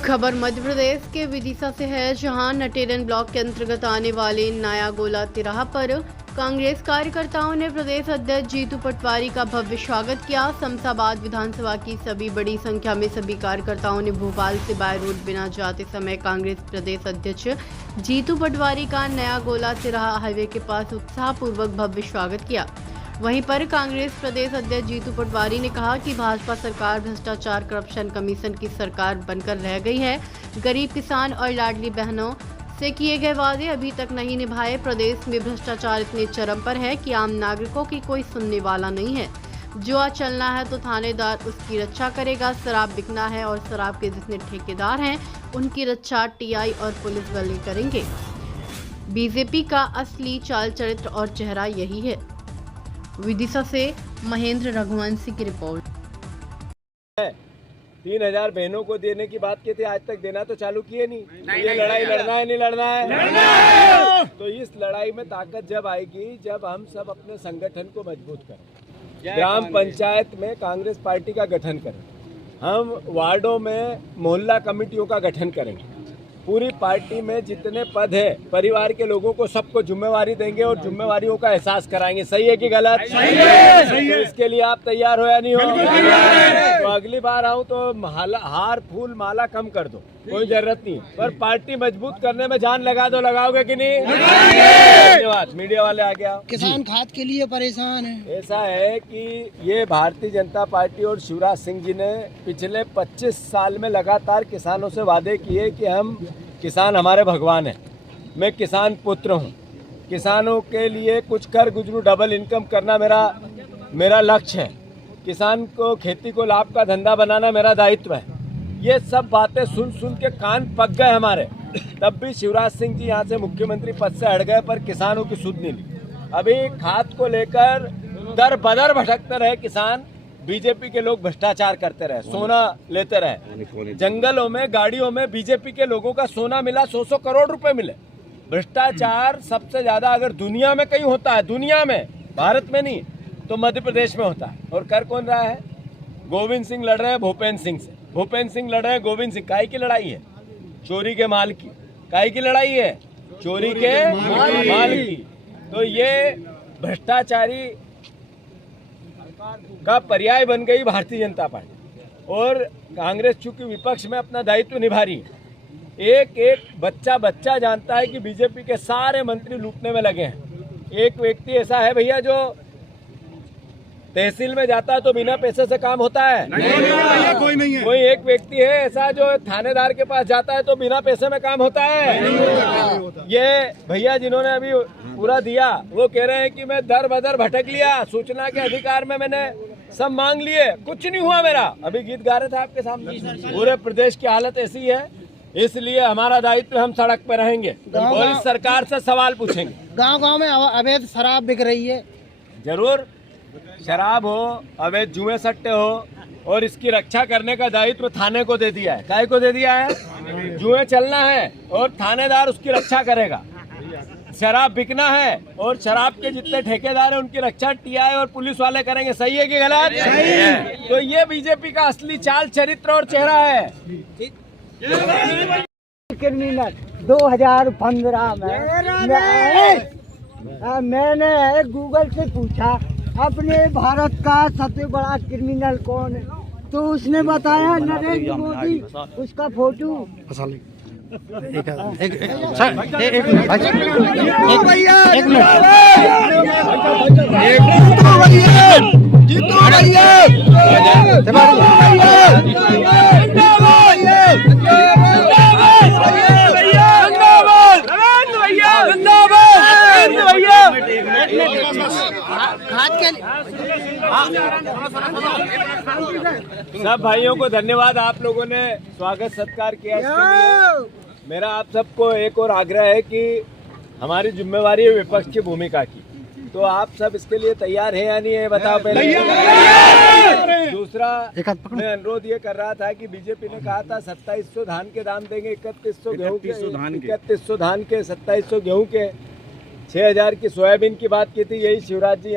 खबर मध्य प्रदेश के विदिशा से है, जहां नटेरन ब्लॉक के अंतर्गत आने वाले नया गोला तिराहा पर कांग्रेस कार्यकर्ताओं ने प्रदेश अध्यक्ष जीतू पटवारी का भव्य स्वागत किया। शमशाबाद विधानसभा की सभी बड़ी संख्या में सभी कार्यकर्ताओं ने भोपाल से बाय रोड बिना जाते समय कांग्रेस प्रदेश अध्यक्ष जीतू पटवारी का नया गोला तिराहा हाईवे के पास उत्साहपूर्वक भव्य स्वागत किया। वहीं पर कांग्रेस प्रदेश अध्यक्ष जीतू पटवारी ने कहा कि भाजपा सरकार भ्रष्टाचार करप्शन कमीशन की सरकार बनकर रह गई है। गरीब किसान और लाडली बहनों से किए गए वादे अभी तक नहीं निभाए। प्रदेश में भ्रष्टाचार इतने चरम पर है कि आम नागरिकों की कोई सुनने वाला नहीं है। जुआ चलना है तो थानेदार उसकी रक्षा करेगा। शराब बिकना है और शराब के जितने ठेकेदार हैं उनकी रक्षा टीआई और पुलिस वाले करेंगे। बीजेपी का असली चाल चरित्र और चेहरा यही है। विदिशा से महेंद्र रघुवंशी की रिपोर्ट। 3000 बहनों को देने की बात की थी, आज तक देना तो चालू किए नहीं। ये लड़ाई लड़ना है नहीं लड़ना है? तो इस लड़ाई में ताकत जब आएगी जब हम सब अपने संगठन को मजबूत करें। ग्राम पंचायत में कांग्रेस पार्टी का गठन करें, हम वार्डों में मोहल्ला कमेटियों का गठन करेंगे। पूरी पार्टी में जितने पद है परिवार के लोगों को सबको जिम्मेवारी देंगे और जिम्मेवारियों का एहसास कराएंगे। सही है कि गलत? सही है। तो इसके लिए आप तैयार हो या नहीं हो? तो अगली बार आऊं तो हार फूल माला कम कर दो, कोई जरूरत नहीं, पर पार्टी मजबूत करने में जान लगा दो। लगाओगे कि नहीं? धन्यवाद। मीडिया वाले आ गया। किसान खाद के लिए परेशान है। ऐसा है कि ये भारतीय जनता पार्टी और शिवराज सिंह जी ने पिछले 25 साल में लगातार किसानों से वादे किए कि हम किसान हमारे भगवान हैं। मैं किसान पुत्र हूँ। किसानों के लिए कुछ कर गुजरू डबल इनकम करना मेरा लक्ष्य है। किसान को खेती को लाभ का धंधा बनाना मेरा दायित्व है। ये सब बातें सुन सुन के कान पक गए हमारे। तब भी शिवराज सिंह जी यहाँ से मुख्यमंत्री पद से हट गए, पर किसानों की सुध नहीं ली। अभी खाद को लेकर दर बदर भटकते रहे किसान। बीजेपी के लोग भ्रष्टाचार करते रहे, सोना लेते रहे। जंगलों में गाड़ियों में बीजेपी के लोगों का सोना मिला, 100 करोड़ रुपए मिले। भ्रष्टाचार सबसे ज्यादा अगर दुनिया में कहीं होता है, दुनिया में, भारत में नहीं, तो मध्य प्रदेश में होता है। और कर कौन रहा है? गोविंद सिंह लड़ रहे हैं भूपेंद्र सिंह से। भूपेंद्र सिंह लड़ रहे हैं गोविंद सिंह। काहे की लड़ाई है? चोरी के माल की। काहे की लड़ाई है? चोरी के माल की। तो ये भ्रष्टाचारी का पर्याय बन गई भारतीय जनता पार्टी। और कांग्रेस चूंकि विपक्ष में अपना दायित्व निभा रही है। एक एक बच्चा जानता है कि बीजेपी के सारे मंत्री लूटने में लगे हैं। एक व्यक्ति ऐसा है भैया जो तहसील में जाता है तो बिना पैसे से काम होता है? कोई नहीं है। कोई एक व्यक्ति है ऐसा जो थानेदार के पास जाता है तो बिना पैसे में काम होता है? ये भैया जिन्होंने अभी पूरा दिया वो कह रहे हैं कि मैं दर बदर भटक लिया, सूचना के अधिकार में मैंने सब मांग लिए, कुछ नहीं हुआ मेरा। अभी गीत गा रहे थे आपके सामने। पूरे प्रदेश की हालत ऐसी है, इसलिए हमारा दायित्व, हम सड़क पर रहेंगे और इस सरकार से सवाल पूछेंगे। गांव-गांव में अवैध शराब बिक रही है। जरूर, शराब हो, अवैध जुए सट्टे हो, और इसकी रक्षा करने का दायित्व थाने को दे दिया है। काय को दे दिया है? जुए चलना है और थानेदार उसकी रक्षा करेगा। शराब बिकना है और शराब के जितने ठेकेदार हैं उनकी रक्षा टीआई और पुलिस वाले करेंगे। सही है कि गलत? सही है। तो ये बीजेपी का असली चाल चरित्र और चेहरा है। क्रिमिनल 2015 में मैंने गूगल से पूछा अपने भारत का सबसे बड़ा क्रिमिनल कौन है, तो उसने बताया नरेंद्र मोदी। उसका फोटो सब भाइयों को धन्यवाद। आप लोगों ने स्वागत सत्कार किया इसके लिए। मेरा आप सबको एक और आग्रह है कि हमारी जिम्मेवारी है विपक्ष की भूमिका की, तो आप सब इसके लिए तैयार हैं या नहीं है बताओ पहले। दूसरा, मैं अनुरोध ये कर रहा था कि बीजेपी ने कहा था 2700 धान के दाम देंगे, 3100 गेहूं के, 3100 धान के, 2700 गेहूं के, 6000 की सोयाबीन की बात की थी। यही शिवराज जी